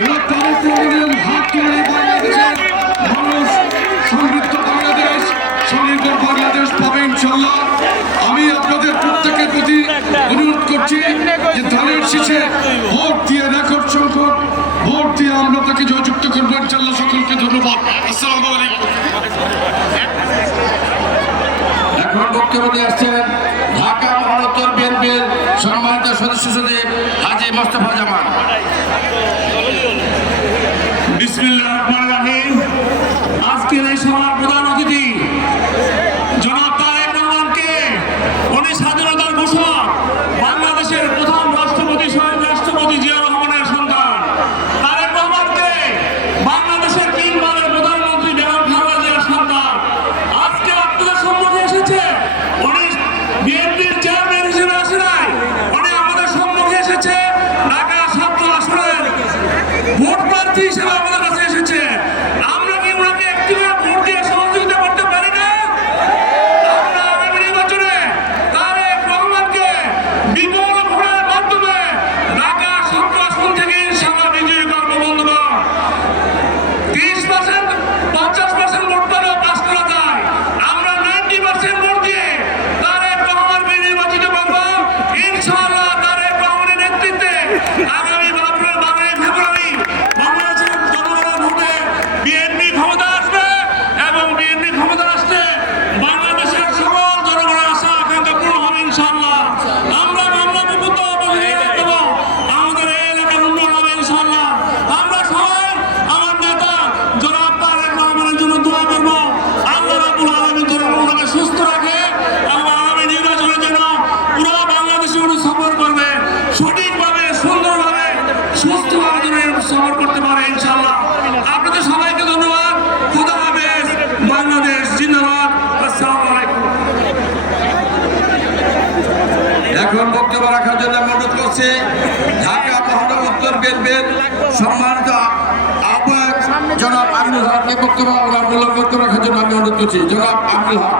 হাত তুলে বাংলাদেশের মানুষ সমৃদ্ধ বাংলাদেশ, স্বনির্ভর বাংলাদেশ পাবে ইনশাল্লাহ। আমি আপনাদের প্রত্যেকের প্রতি অনুরোধ করছি যে ধানের শীষে ভোট দিয়ে রেকর্ড সংখ্যক ভোট দিয়ে আমরা তাকে জয়যুক্ত করবো ইনশাল্লাহ। সকলকে ধন্যবাদ। আসসালামু আলাইকুম। এখন বক্তব্য নিয়ে আসছেন ঢাকা মহানগর বিএনপির সম্মানিত সদস্য সচিব হাজী মোস্তফা জামান। বিসমিল্লাহির রহমানির রহিম। আজকের এই সভার প্রধান অতিথি জনাব তারেক রহমানকে, উনি স্বাধীনতার ঘোষক, বাংলাদেশের প্রথম রাষ্ট্রপতি শহীদ রাষ্ট্রপতি জিয়া রহমানের সন্তান তারেক রহমানকে, বাংলাদেশের 3 বারের প্রধানমন্ত্রী বেগম খালেদা জিয়ার সন্তান আজকে আপনাদের সম্মুখে এসেছে। উনি বিএনপির চেয়ারম্যান হিসেবে আসে নাই, উনি আমাদের সম্মুখে এসেছে ঢাকা 7 আসনের ভোট প্রার্থী হিসেবে আমাদের কাছে এসেছে। আমরা কি ওনাকে একটিভাবে ভোট দিয়ে সহযোগিতা করতে পারি না? আমরা আগামী নির্বাচনে তারেক রহমানকে বিপুল ভোটের মাধ্যমে ঢাকা 7 আসন থেকে ইনশাআল্লাহ বিজয়ী করবো। বন্ধুগণ, 30% 50% ভোট পেলেও পাস করা যায়। আমরা 90% ভোট দিয়ে তারেক রহমানকে নির্বাচিত করবো ইনশাআল্লাহ। তারেক রহমানের নেতৃত্বে আগামী 12ই ফেব্রুয়ারি বাংলাদেশের জনগণের ভোটে বিএনপি ক্ষমতা আসবে এবং বিএনপি ক্ষমতা আসলে বাংলাদেশের সকল জনগণের আশা আকাঙ্ক্ষা পূরণ হবে ইনশাআল্লাহ। আমরা মামলা মুক্ত দেবো, আমাদের এই এলাকার উন্নয়ন হবে ইনশাআল্লাহ। আমরা সবাই আমার নেতা জনাব তারেক রহমানের জন্য দোয়া করবো। আল্লাহ রাব্বুল আলামিন যেন ওনাকে সুস্থ রাখে এবং আগামী নির্বাচনের জন্য পুরো বাংলাদেশে উনি সফর করবে, সঠিকভাবে সুন্দরভাবে সুস্থভাবে যেন সফর করতে পারে ইনশাআল্লাহ। আপনাদের সবাইকে ধন্যবাদ। খোদা হাফেজ। বাংলাদেশ জিন্দাবাদ। আসসালামু আলাইকুম। এখন বক্তব্য রাখার জন্য আমি অনুরোধ করছি ঢাকা মহানগর উত্তর বিএনপির সম্মানিত আহ্বায়ক জনাব আমিনুল হককে বক্তব্য রাখার জন্য আমি অনুরোধ করছি। জনাব আমিনুল হক।